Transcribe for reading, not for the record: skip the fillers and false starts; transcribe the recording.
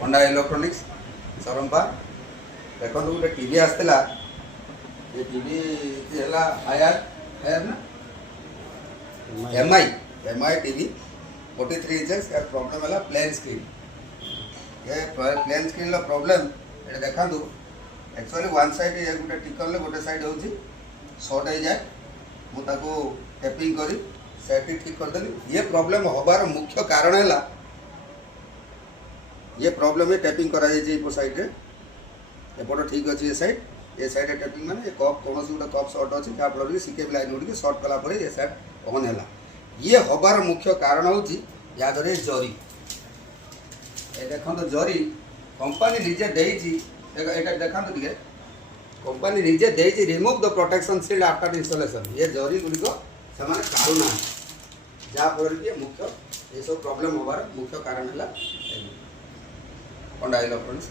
पंडा electronics सरंपा देखो गोटे TV आसला ये टीवी है आयर आयर ना एमआई टीवी 43 इंचेस यार प्रॉब्लम है प्लेन स्क्रीन ये प्लेन स्क्रीन प्रॉब्लम ये देखा एक्चुअली वन साइड ये गोटे टिकल गोटे साइड हो शॉर्ट हो जाए मुझे टेपिंग करी सेट ठीक करदेली ये प्रॉब्लम हबार मुख्य कारण है ये प्रॉब्लम टेपिंग करा साइड रे एपट ठीक अच्छे ये साइड टेपिंग माने ये कप कौन गोटे कप सर्ट अच्छी जहाँफल सिकेब लाइन गुड़ी सर्ट कलापर ये साइड ऑन है ये हबार मुख्य कारण हूँ या जरी ये देखो जरी कंपनी निजे देती देखा टे कंपनी निजे देती remove the protection sealed after installation ये जरी गुड़िक से काढ़ुना जहाँफल कि मुख्य ये सब प्रॉब्लम हबार मुख्य कारण है पंडा इलेक्ट्रोनिक्स।